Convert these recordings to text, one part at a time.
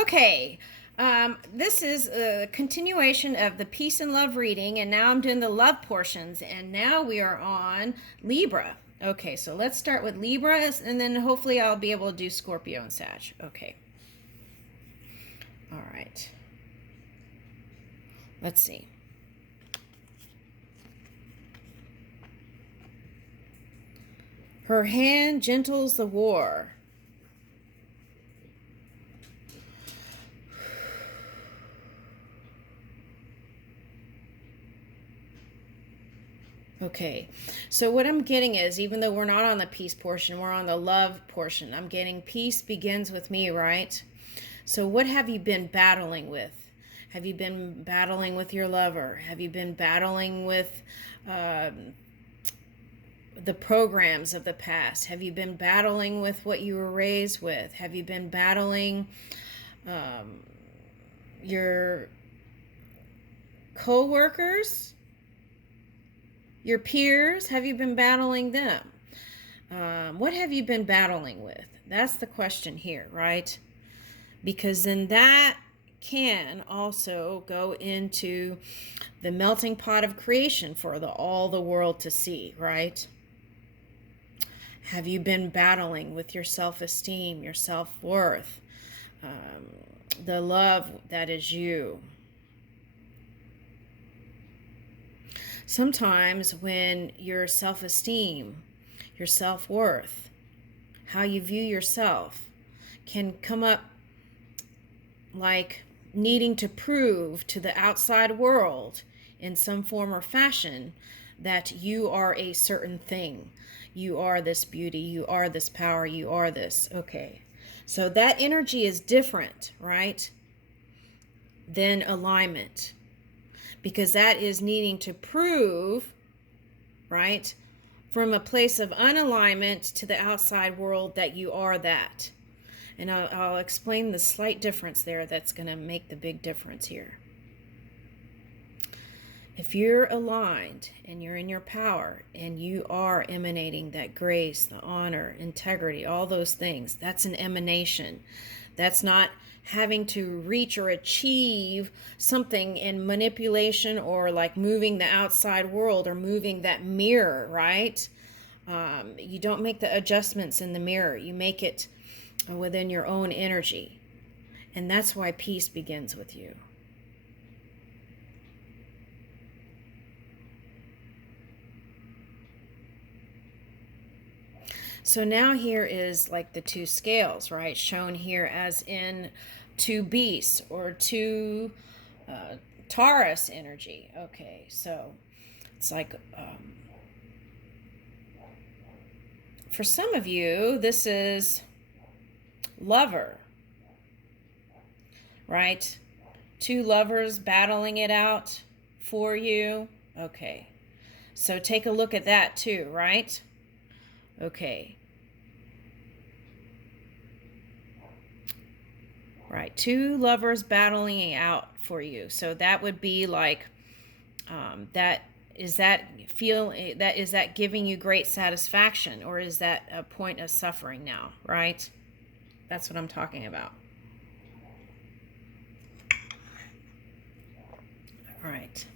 Okay, this is a continuation of the peace and love reading, and now I'm doing the love portions, and now we are on Libra. Okay, so let's start with Libra, and then hopefully I'll be able to do Scorpio and Sag. Okay. All right. Let's see. Her hand gentles the war. Okay, so what I'm getting is, even though we're not on the peace portion, we're on the love portion. I'm getting peace begins with me, right? So what have you been battling with? Have you been battling with your lover? Have you been battling with the programs of the past? Have you been battling with what you were raised with? Have you been battling your co-workers? Your peers? Have you been battling them? What have you been battling with? That's the question here, right? Because then that can also go into the melting pot of creation for all the world to see, right? Have you been battling with your self-esteem, your self-worth, the love that is you? Sometimes when your self-esteem, your self-worth, how you view yourself can come up like needing to prove to the outside world in some form or fashion that you are a certain thing. You are this beauty, you are this power, you are this. Okay. So that energy is different, right? Than alignment. Because that is needing to prove, right, from a place of unalignment to the outside world that you are that. And I'll explain the slight difference there that's going to make the big difference here. If you're aligned and you're in your power and you are emanating that grace, the honor, integrity, all those things, that's an emanation. That's not having to reach or achieve something in manipulation or like moving the outside world or moving that mirror, right? You don't make the adjustments in the mirror. You make it within your own energy. And that's why peace begins with you. So now here is like the two scales, right? Shown here as in two beasts or two Taurus energy. Okay, so it's like for some of you, this is lover, right? Two lovers battling it out for you. Okay, so take a look at that too, right? Okay. Right, two lovers battling out for you. So that would be like that. Is that is that giving you great satisfaction, or is that a point of suffering now? Right, that's what I'm talking about. All right.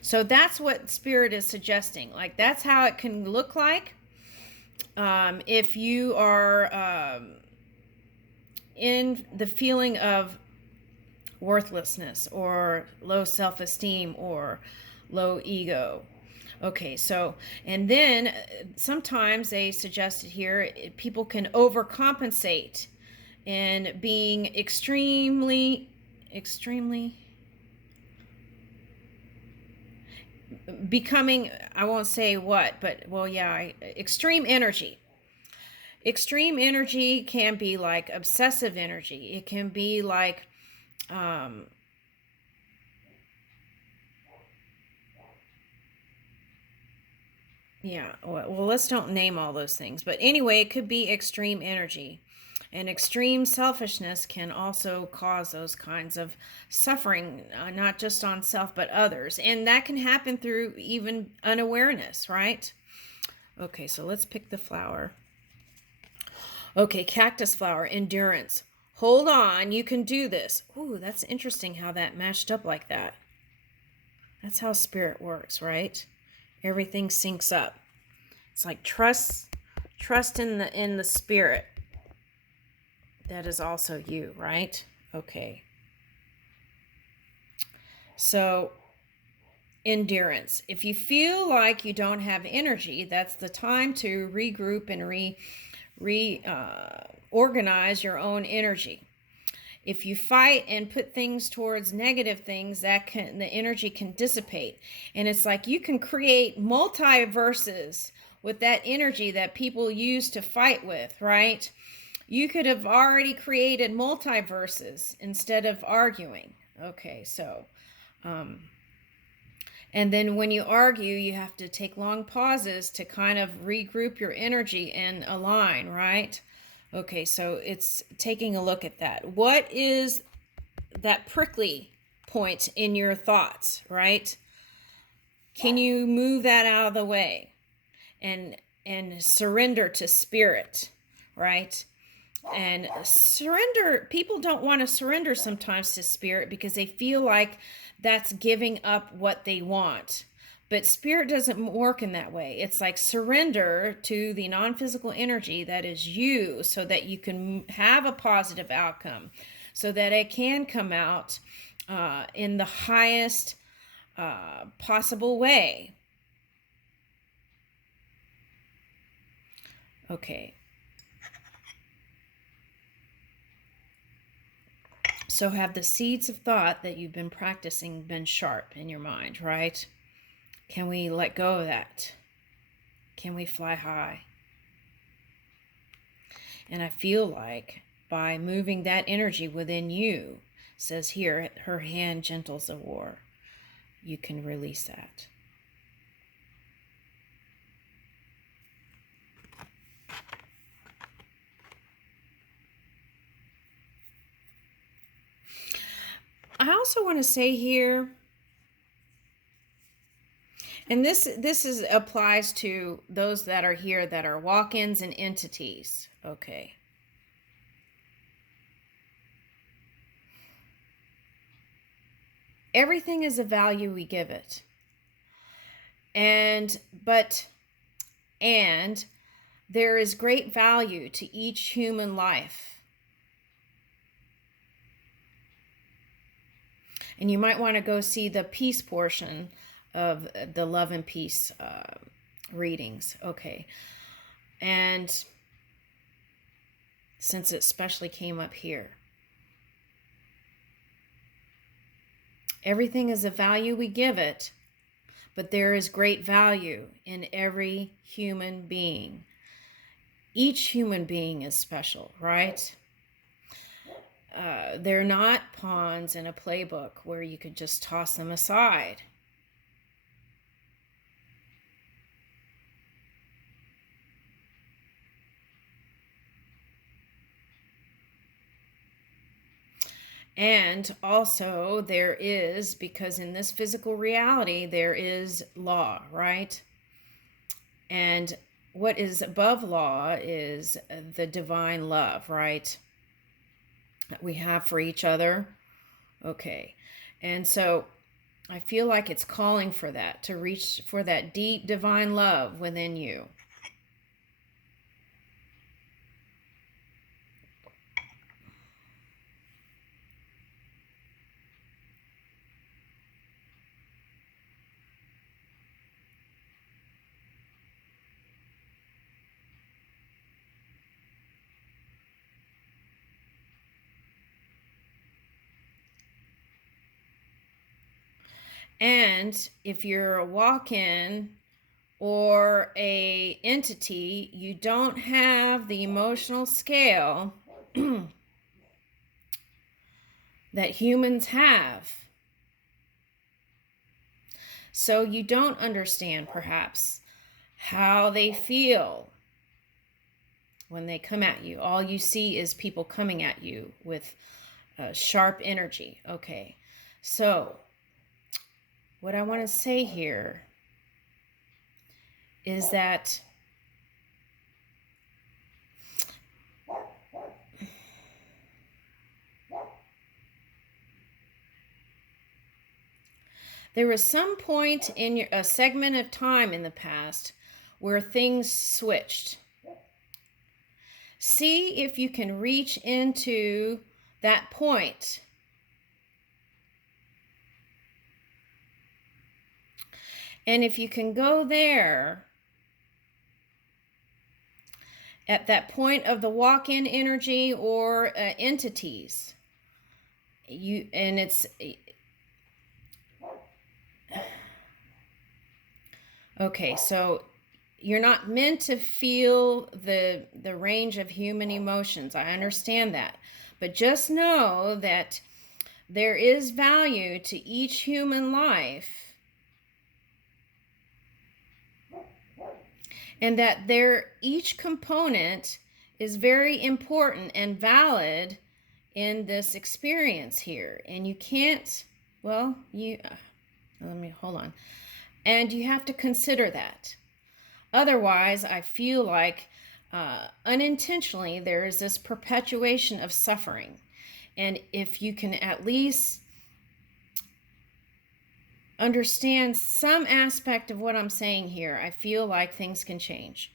So that's what Spirit is suggesting. Like that's how it can look like if you are in the feeling of worthlessness or low self-esteem or low ego. Okay, so, and then sometimes they suggested here people can overcompensate in being extremely becoming, I won't say what, but well, yeah, extreme energy. Extreme energy can be like obsessive energy. It can be like yeah, well, let's don't name all those things. But anyway, it could be extreme energy. And extreme selfishness can also cause those kinds of suffering, not just on self, but others. And that can happen through even unawareness, right? Okay, so let's pick the flower. Okay, cactus flower, endurance. Hold on, you can do this. Ooh, that's interesting how that matched up like that. That's how spirit works, right? Everything syncs up. It's like trust in the spirit. That is also you, right? Okay. So, endurance. If you feel like you don't have energy, that's the time to regroup and organize your own energy. If you fight and put things towards negative things, the energy can dissipate. And it's like you can create multiverses with that energy that people use to fight with, right? You could have already created multiverses instead of arguing. Okay, so and then when you argue, you have to take long pauses to kind of regroup your energy and align, right? Okay, so it's taking a look at that. What is that prickly point in your thoughts, right? Can you move that out of the way and surrender to spirit, right? And surrender, people don't want to surrender sometimes to spirit because they feel like that's giving up what they want. But spirit doesn't work in that way. It's like surrender to the non-physical energy that is you so that you can have a positive outcome, so that it can come out in the highest possible way. Okay. So have the seeds of thought that you've been practicing been sharp in your mind, right? Can we let go of that? Can we fly high? And I feel like by moving that energy within you, says here, her hand gentles the war, you can release that. I also want to say here, and this applies to those that are here that are walk-ins and entities. Okay. Everything is a value we give it. And there is great value to each human life. And you might want to go see the peace portion of the love and peace readings. Okay. And since it especially came up here, everything is a value we give it, but there is great value in every human being. Each human being is special, right? They're not pawns in a playbook where you could just toss them aside. And also there is, because in this physical reality, there is law, right? And what is above law is the divine love, right? That we have for each other. Okay. And so I feel like it's calling for that, to reach for that deep divine love within you. And if you're a walk-in or a entity, you don't have the emotional scale that humans have. So you don't understand perhaps how they feel when they come at you. All you see is people coming at you with sharp energy. Okay, so what I want to say here is that There was some point in a segment of time in the past where things switched. See if you can reach into that point. And if you can go there at that point of the walk-in energy or entities, it's okay, so you're not meant to feel the range of human emotions. I understand that. But just know that there is value to each human life, and that each component is very important and valid in this experience here. And you can't, well, let me hold on. And you have to consider that. Otherwise, I feel like unintentionally there is this perpetuation of suffering. And if you can at least understand some aspect of what I'm saying here, I feel like things can change.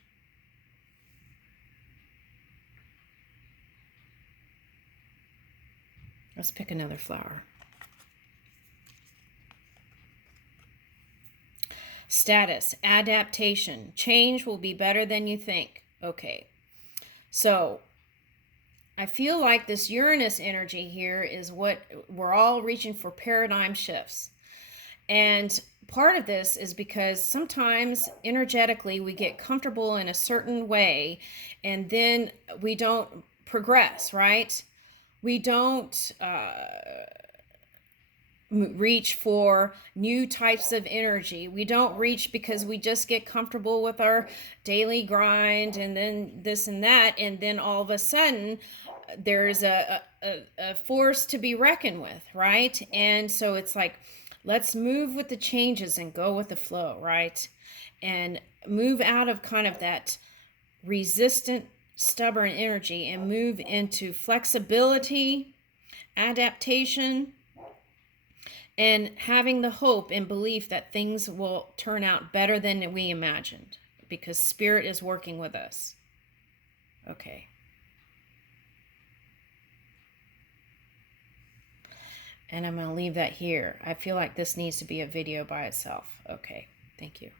Let's pick another flower. Status, adaptation, change will be better than you think. Okay, so I feel like this Uranus energy here is what we're all reaching for, paradigm shifts. And part of this is because sometimes energetically we get comfortable in a certain way and then we don't progress, right? We don't reach for new types of energy. We don't reach because we just get comfortable with our daily grind and then this and that, and then all of a sudden there's a force to be reckoned with, right? And so it's like, let's move with the changes and go with the flow, right? And move out of kind of that resistant, stubborn energy and move into flexibility, adaptation, and having the hope and belief that things will turn out better than we imagined because Spirit is working with us. Okay. And I'm going to leave that here. I feel like this needs to be a video by itself. Okay. Thank you.